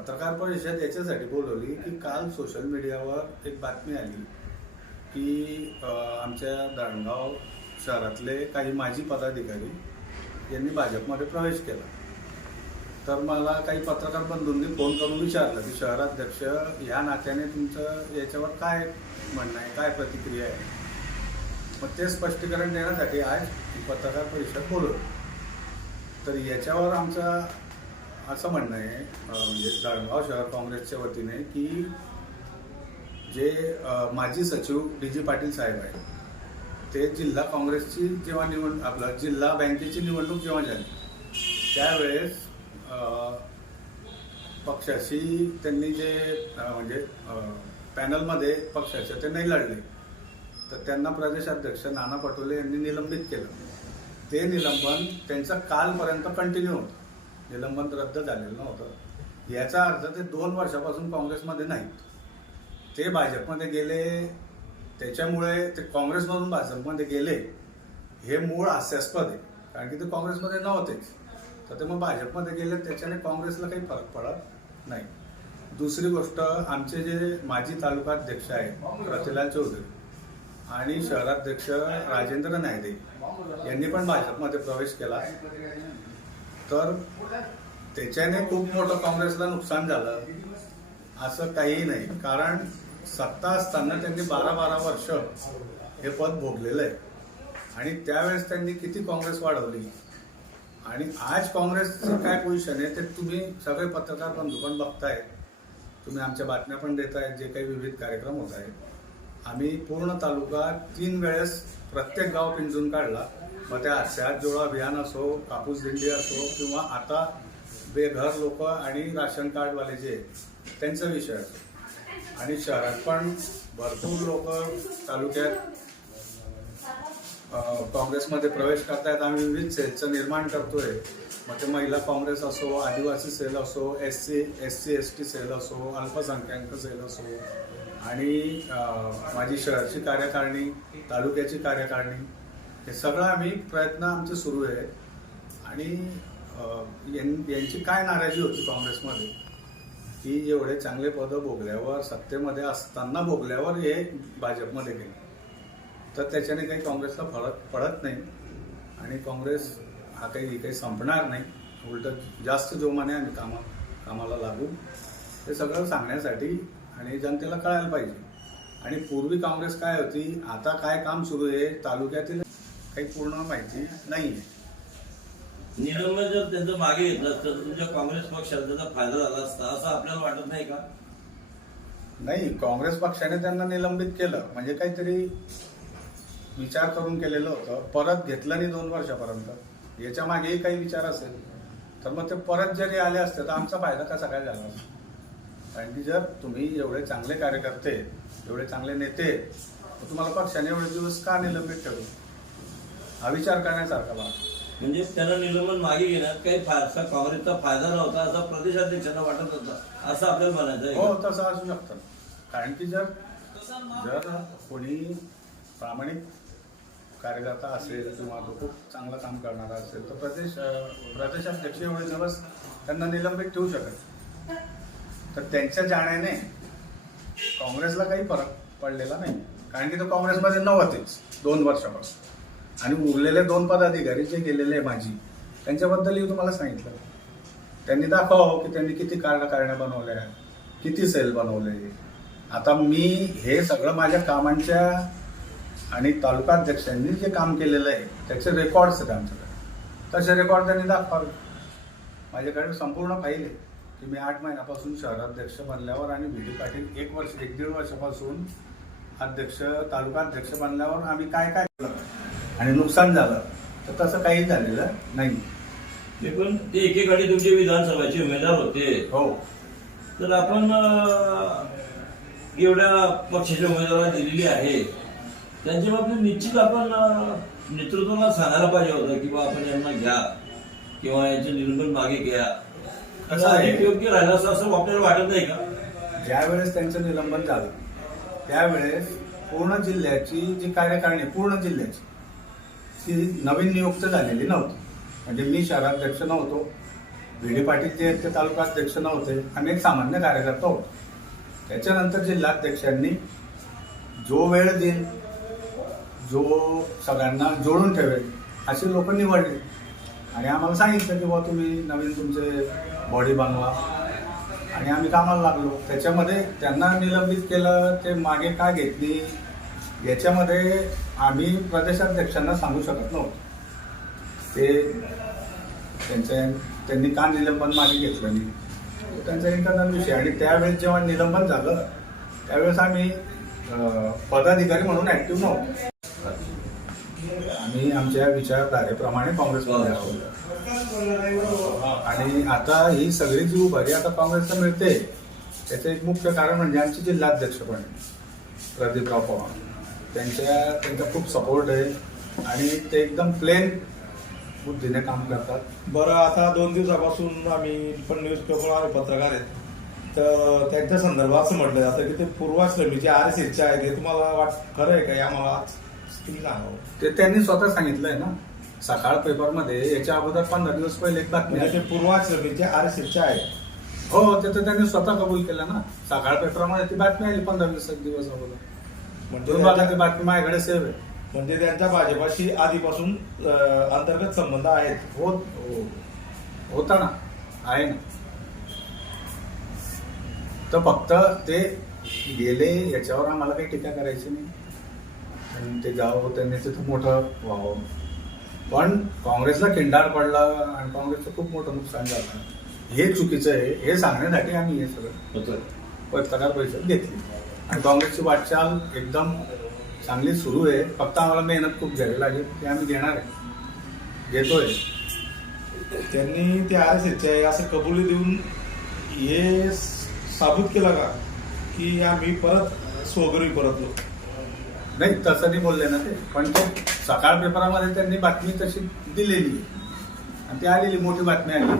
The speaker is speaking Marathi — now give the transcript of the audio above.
पत्रकार परिषद याच्यासाठी बोलवली की काल सोशल मीडियावर एक बातमी आली की आमच्या दळणगाव शहरातले काही माजी पदाधिकारी यांनी भाजपमध्ये प्रवेश केला. तर मला काही पत्रकार बंधूंनी फोन करून विचारलं की शहराध्यक्ष ह्या नात्याने तुमचं याच्यावर काय म्हणणं आहे? काय प्रतिक्रिया आहे? मग ते स्पष्टीकरण देण्यासाठी आज पत्रकार परिषद बोलवली. तर याच्यावर आमचा असं म्हणणं आहे म्हणजे जळगाव शहर काँग्रेसच्या वतीने की जे माजी सचिव डी जी पाटील साहेब आहेत ते जिल्हा काँग्रेसची जेव्हा निवड आपलं जिल्हा बँकेची निवडणूक जेव्हा झाली त्यावेळेस पक्षाशी त्यांनी जे म्हणजे पॅनलमध्ये पक्षाचे ते नाही लढले. तर त्यांना प्रदेशाध्यक्ष नाना पटोले यांनी निलंबित केलं. ते निलंबन त्यांचं कालपर्यंत कंटिन्यू होतं. निलंबन रद्द झालेलं नव्हतं. याचा अर्थ ते दोन वर्षापासून काँग्रेसमध्ये नाहीत. ते भाजपमध्ये गेले त्याच्यामुळे ते काँग्रेसमधून भाजपमध्ये गेले हे मूळ हास्यास्पद आहे. कारण की ते काँग्रेसमध्ये नव्हतेच तर ते मग भाजपमध्ये गेले त्याच्याने काँग्रेसला काही फरक पडत नाही. दुसरी गोष्ट आमचे जे माजी तालुकाध्यक्ष आहेत रतिलाल चौधरी आणि शहराध्यक्ष राजेंद्र नायदे यांनी पण भाजपमध्ये प्रवेश केला. तर त्याच्याने खूप मोठं काँग्रेसला नुकसान झालं. असं काही नाही. कारण सत्ता असताना त्यांनी बारा बारा वर्ष हे पद भोगलेलं आहे. आणि त्यावेळेस त्यांनी किती काँग्रेस वाढवली? आणि आज काँग्रेसचं काय पोझिशन आहे ते तुम्ही सगळे पत्रकार बंधू पण बघताय. तुम्ही आमच्या बातम्या पण देताय जे काही विविध कार्यक्रम होत आहेत. आम्ही पूर्ण तालुका तीन वेळेस प्रत्येक गाव पिंजून काढला. मग त्या हात जोडा अभियान असो कापूस दिंडी असो किंवा आता बेघर लोक आणि राशन कार्डवाले जे त्यांचा विषय असो. आणि शहरात पण भरपूर लोक तालुक्यात काँग्रेसमध्ये प्रवेश करतायत. आम्ही विविध सेलचं निर्माण करतोय. मग ते महिला काँग्रेस असो आदिवासी सेल असो S C S C S T cell असो अल्पसंख्याक सेल असो आणि माझी शहराची कार्यकारिणी तालुक्याची कार्यकारिणी हे सगळं आम्ही प्रयत्न आमचे सुरू आहेत. आणि यां- यांची काय नाराजी होती काँग्रेसमध्ये? की एवढे चांगले पदं भोगल्यावर सत्तेमध्ये असताना भोगल्यावर हे भाजपमध्ये गेले. तर त्याच्याने काही काँग्रेसला फरक पडत नाही. आणि काँग्रेस हा काही काही संपणार नाही. उलट जास्त जोमाने आम्ही कामा कामाला लागू. हे सगळं सांगण्यासाठी आणि जनतेला कळायला पाहिजे. आणि पूर्वी काँग्रेस काय होती? आता काय काम सुरू आहे? तालुक्यातील काही पूर्ण माहिती नाही आहे निलंबन जर त्यांचं मागे घेतलं असतं तर तुमच्या काँग्रेस पक्षाला त्याचा फायदा झाला असता असं आपल्याला वाटत नाही का? नाही काँग्रेस पक्षाने त्यांना निलंबित केलं. म्हणजे काहीतरी विचार करून केलेलं होतं. परत घेतलं नाही दोन वर्षापर्यंत. याच्या मागेही काही विचार असेल. तर मग ते परत जरी आले असते तर आमचा फायदा कसा काय झाला असता? कारण की जर तुम्ही एवढे चांगले कार्यकर्ते एवढे चांगले नेते तर तुम्हाला पक्षाने एवढे दिवस का निलंबित ठेवलं? हा विचार करण्यासारखा भाग. म्हणजे त्यांना निलंबन मागे घेण्यात काही फारसा काँग्रेसचा फायदा नव्हता असा प्रदेशाध्यक्षांना वाटत होता असं आपल्याला म्हणायचं आहे हो? तसं असू शकतं. कारण की जर जर कोणी प्रामाणिक कार्यकर्ता असेल किंवा तो खूप चांगलं काम करणारा असेल तर प्रदेश प्रदेशाध्यक्ष एवढे दिवस त्यांना निलंबित ठेवू शकत तर त्यांच्या जाण्याने काँग्रेसला काही फरक पडलेला नाही. कारण की तो काँग्रेसमध्ये नव्हतेच दोन वर्षापासून. आणि उरलेले दोन पदाधिकारी जे गेलेले आहे माझी त्यांच्याबद्दलही तुम्हाला सांगितलं. त्यांनी दाखवावं हो की त्यांनी किती कार्ड काढण्या बनवल्या किती सेल बनवले. आता मी हे सगळं माझ्या कामांच्या आणि तालुकाध्यक्षांनी जे काम केलेलं आहे त्याचे रेकॉर्ड्स आहेत आमच्याकडे. तसे रेकॉर्ड त्यांनी दाखवावे. माझ्याकडे संपूर्ण फाईल आहे की मी आठ महिन्यापासून शहराध्यक्ष बनल्यावर आणि व्ही. डी. पाटील एक वर्ष एक दीड वर्षापासून अध्यक्ष तालुका अध्यक्ष बनल्यावर आम्ही काय काय केलं आणि नुकसान झालं. तर तसं काही झालेलं नाही. पण ते एकेकाळी तुमचे विधानसभाचे उमेदवार होते. हो. तर आपण एवढ्या पक्षाच्या उमेदवारांना दिलेली आहे. त्यांच्या बाबतीत निश्चित आपण नेतृत्वाला सांगायला पाहिजे होतं की बा आपण यांना घ्या किंवा यांचं निलंबन मागे घ्या. कसं आहे? योग्य राहिलं असं असं आपल्याला वाटत नाही का? ज्यावेळेस त्यांचं निलंबन झालं त्यावेळेस पूर्ण जिल्ह्याची जी कार्यकारिणी पूर्ण जिल्ह्याची ती नवीन नियुक्त झालेली नव्हती. म्हणजे मी शहराध्यक्ष नव्हतो. भिडे पाटील जे आहेत ते तालुका अध्यक्ष नव्हते. आणि एक सामान्य कार्यकर्ता होतो. त्याच्यानंतर जिल्हाध्यक्षांनी जो वेळ देईल जो सगळ्यांना जोडून ठेवेल अशी लोक निवडली. आणि आम्हाला सांगितलं की बाबा तुम्ही नवीन तुमचे बॉडी बनवा. आणि आम्ही कामाला लागलो. त्याच्यामध्ये त्यांना निलंबित केलं ते मागे का घेतली याच्यामध्ये आम्ही प्रदेशाध्यक्षांना सांगू शकत नव्हतो. ते त्यांच्या त्यांनी का निलंबन मागे घेतलं नाही? त्यांचा इंटरनल विषय. आणि त्यावेळेस जेव्हा निलंबन झालं त्यावेळेस आम्ही पदाधिकारी म्हणून ऍक्टिव्ह नव्हतो. आम्ही आमच्या विचारधारेप्रमाणे काँग्रेसमध्ये आहोत आणि आता ही सगळी जी उभारी आता काँग्रेसला मिळते त्याचं एक मुख्य कारण म्हणजे आमचे जिल्हाध्यक्षपण प्रदीपराव पवार. त्यांच्या त्यांचा खूप सपोर्ट आहे. आणि ते एकदम प्लेन बुद्धीने काम करतात. बरं आता दोन दिवसापासून आम्ही पण न्यूज पेपर आम्ही पत्रकार आहेत. तर त्यांच्या संदर्भात असं म्हटलं जातं की ते पूर्वाश्रमीचे आर एस एसचे आहेत हे तुम्हाला वाट खरं आहे का? तुम्ही सांगावं ते त्यांनी स्वतः सांगितलंय ना. सकाळ पेपरमध्ये याच्या अगोदर पंधरा दिवस पहिले एक बातमी म्हणजे ते. पूर्वाश्रमीचे आर एस एसचे आहेत. हो ते तर त्यांनी स्वतः कबूल केलं ना. सकाळ पेपरमध्ये ती बातमी आली पंधरा वीस दिवस अगोदर. म्हणजे बातमी माझ्याकडे सेव्ह आहे. म्हणजे त्यांच्या भाजपाशी आधीपासून अं, अंतर्गत संबंध आहेत. होत हो. होता ना. आहे ना. तर फक्त ते गेले याच्यावर आम्हाला काही टीका करायची नाही. आणि ते जावं त्यांनी तिथं मोठं व्हावं. पण काँग्रेसला खिंडार पडला आणि काँग्रेसचं खूप मोठं नुकसान झालं. हे चुकीचं आहे. हे सांगण्यासाठी आम्ही हे सगळं होतं. पत्रकार परिषद घेतली. आणि काँग्रेसची वाटचाल एकदम चांगली सुरू आहे. फक्त आम्हाला मेहनत खूप घ्यावी लागेल ते आम्ही घेणार आहे. घेतोय. त्यांनी ते आर एस एसचे असं कबुली देऊन हे साबूत केलं का? की आम्ही परत सोगरी परतलो नाही तसं नाही बोलले ना ते. पण ते सकाळ पेपरामध्ये त्यांनी बातमी तशी दिलेली. आणि ती आलेली मोठी बातमी आली